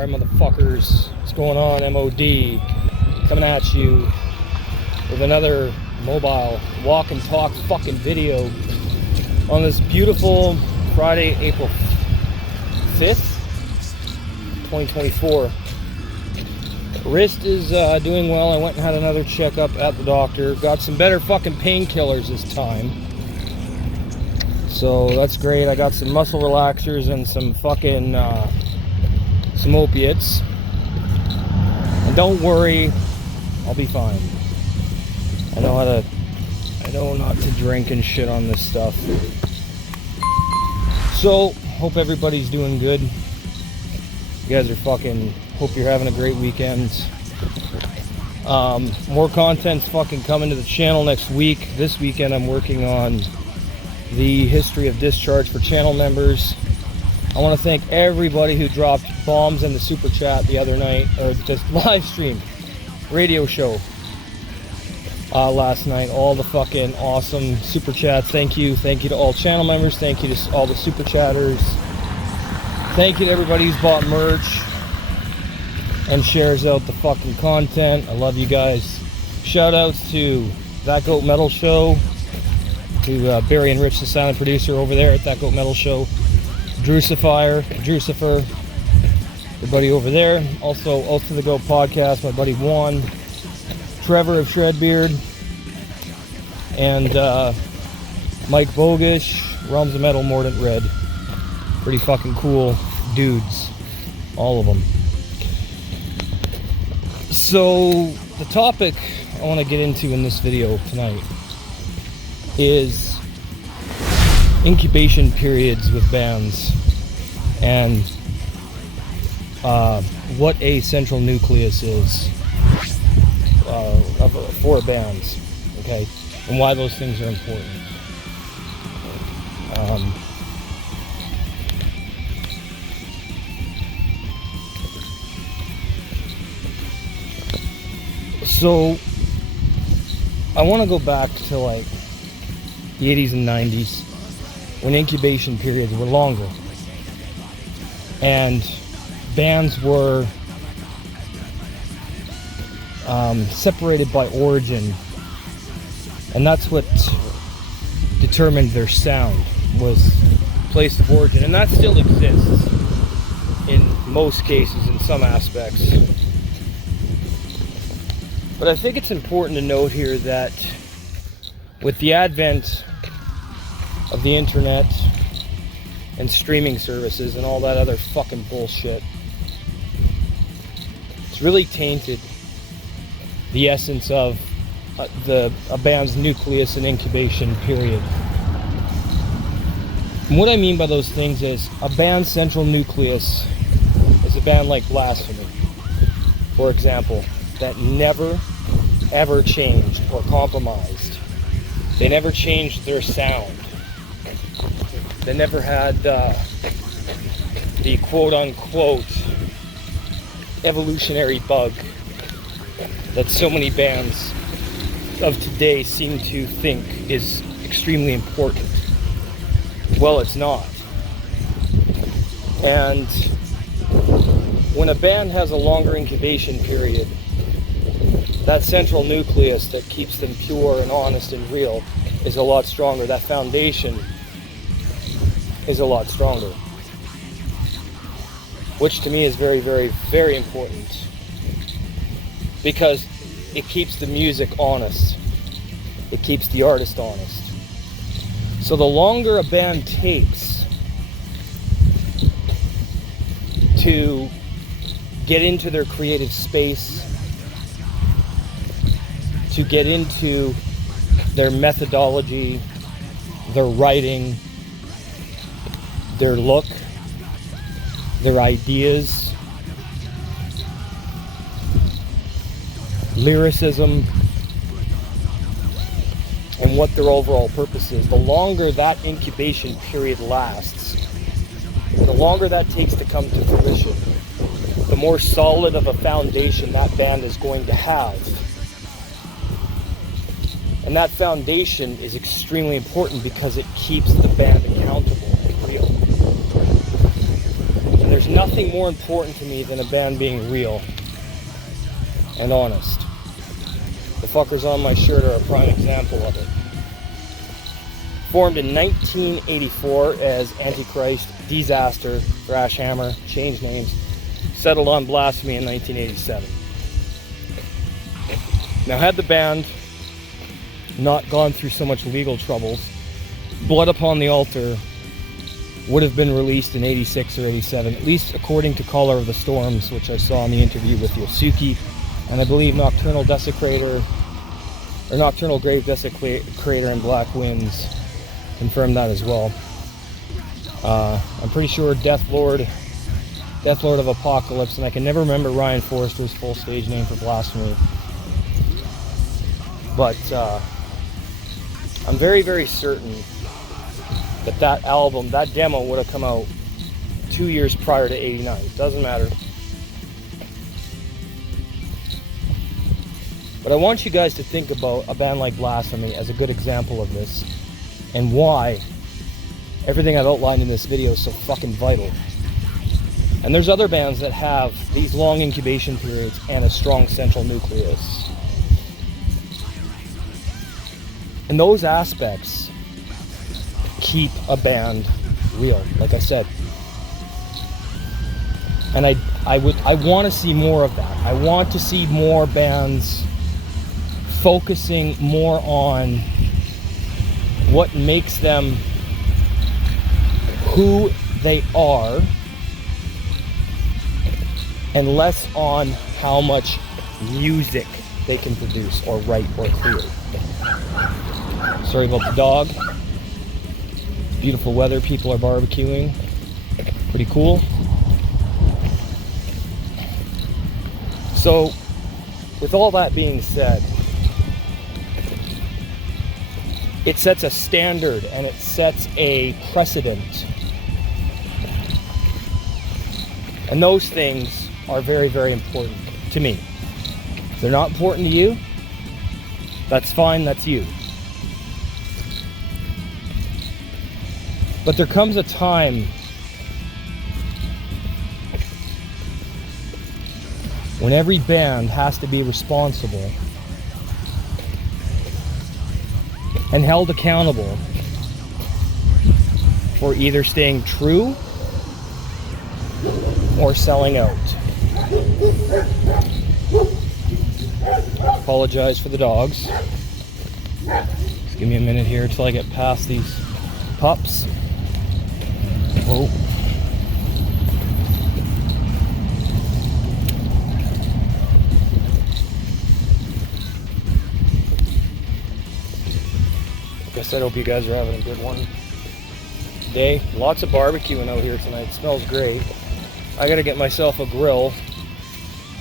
Alright, motherfuckers, what's going on? MOD coming at you with another mobile walk and talk fucking video on this beautiful Friday, April 5th, 2024. Wrist is doing well. I went and had another checkup at the doctor. Got some better fucking painkillers this time. So that's great. I got some muscle relaxers and some fucking some opiates. And don't worry, I'll be fine. I know not to drink and shit on this stuff. So, hope everybody's doing good. You guys are fucking, hope you're having a great weekend. More content's fucking coming to the channel next week. This weekend I'm working on the history of discharge for channel members. I want to thank everybody who dropped bombs in the super chat the other night, or this live stream radio show last night. All the fucking awesome super chats. Thank you to all channel members. Thank you to all the super chatters. Thank you to everybody who's bought merch and shares out the fucking content. I love you guys. Shout outs to That Goat Metal Show, to Barry and Rich, the silent producer over there at That Goat Metal Show, Drucifer, everybody over there. Also, Oath to the Goat podcast, my buddy Juan, Trevor of Shredbeard, and Mike Bogish, Realms of Metal, Mordant Red. Pretty fucking cool dudes, all of them. So, the topic I want to get into in this video tonight is incubation periods with bands and what a central nucleus is for bands, okay, and why those things are important. So I want to go back to like the 80s and 90s when incubation periods were longer and bands were separated by origin, and that's what determined their sound, was place of origin, and that still exists in most cases in some aspects. But I think it's important to note here that with the advent of the internet and streaming services and all that other fucking bullshit, it's really tainted the essence of a band's nucleus and incubation period. And what I mean by those things is a band's central nucleus is a band like Blasphemy, for example, that never ever changed or compromised. They never changed their sound. They never had the quote-unquote evolutionary bug that so many bands of today seem to think is extremely important. Well, it's not. And when a band has a longer incubation period, that central nucleus that keeps them pure and honest and real is a lot stronger. That foundation is a lot stronger, which to me is very, very, very important, because it keeps the music honest. It keeps the artist honest. So the longer a band takes to get into their creative space, to get into their methodology, their writing, their look, their ideas, lyricism, and what their overall purpose is, the longer that incubation period lasts, the longer that takes to come to fruition, the more solid of a foundation that band is going to have. And that foundation is extremely important because it keeps the band accountable and real. And there's nothing more important to me than a band being real and honest. The fuckers on my shirt are a prime example of it. Formed in 1984 as Antichrist, Disaster, Thrash Hammer, changed names, settled on Blasphemy in 1987. Now, had the band not gone through so much legal troubles, Blood Upon the Altar would have been released in 86 or 87, at least according to Caller of the Storms, which I saw in the interview with Yosuke, and I believe Nocturnal Desecrator, or Nocturnal Grave Desecrator and Black Winds confirmed that as well. I'm pretty sure Death Lord of Apocalypse, and I can never remember Ryan Forrester's full stage name for Blasphemy. But I'm very, very certain that that album, that demo would have come out 2 years prior to 89. It doesn't matter. But I want you guys to think about a band like Blasphemy as a good example of this, and why everything I've outlined in this video is so fucking vital. And there's other bands that have these long incubation periods and a strong central nucleus. And those aspects keep a band real, like I said. And I want to see more of that. I want to see more bands focusing more on what makes them who they are, and less on how much music they can produce or write or create. Sorry about the dog. Beautiful weather, people are barbecuing. Pretty cool. So, with all that being said, it sets a standard and it sets a precedent. And those things are very, very important to me. If they're not important to you, that's fine, that's you. But there comes a time when every band has to be responsible and held accountable for either staying true or selling out. Apologize for the dogs. Just give me a minute here until I get past these pups. Whoa. Guess I hope you guys are having a good one today. Lots of barbecuing out here tonight. It smells great. I gotta get myself a grill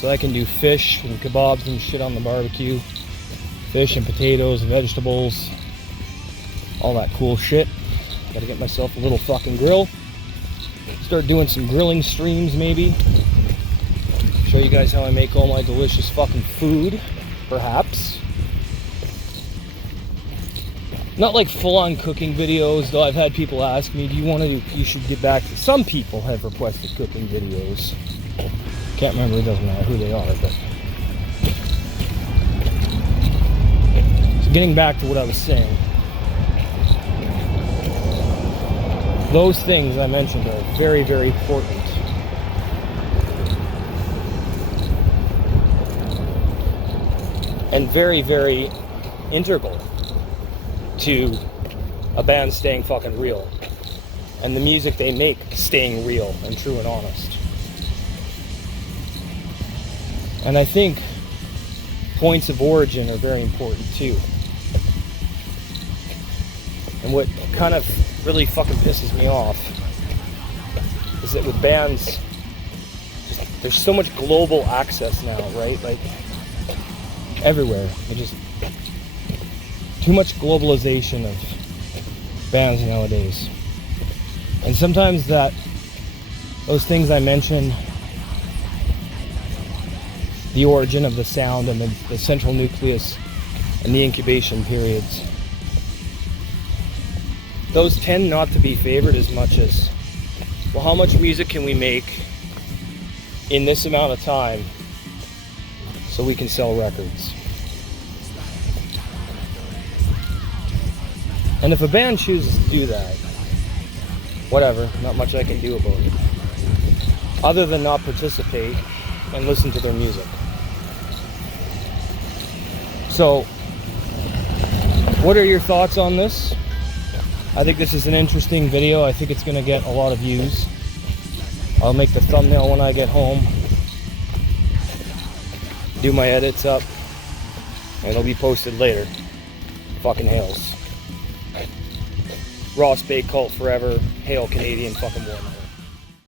so I can do fish and kebabs and shit on the barbecue. Fish and potatoes, vegetables, all that cool shit. Gotta get myself a little fucking grill. Start doing some grilling streams maybe. Show you guys how I make all my delicious fucking food, perhaps. Not like full-on cooking videos, though I've had people ask me, you should get back to, some people have requested cooking videos. Can't remember, it doesn't matter who they are, but. So getting back to what I was saying. Those things I mentioned are very, very important. And very, very integral to a band staying fucking real. And the music they make staying real and true and honest. And I think points of origin are very important too. And what kind of really fucking pisses me off is that with bands, there's so much global access now, right? Like, everywhere. Just too much globalization of bands nowadays. And sometimes those things I mentioned, the origin of the sound and the central nucleus and the incubation periods, those tend not to be favored as much as, well, how much music can we make in this amount of time so we can sell records. And if a band chooses to do that, whatever, not much I can do about it. Other than not participate and listen to their music. So, what are your thoughts on this? I think this is an interesting video. I think it's going to get a lot of views. I'll make the thumbnail when I get home. Do my edits up. And it'll be posted later. Fucking hails. Ross Bay Cult forever. Hail Canadian fucking war.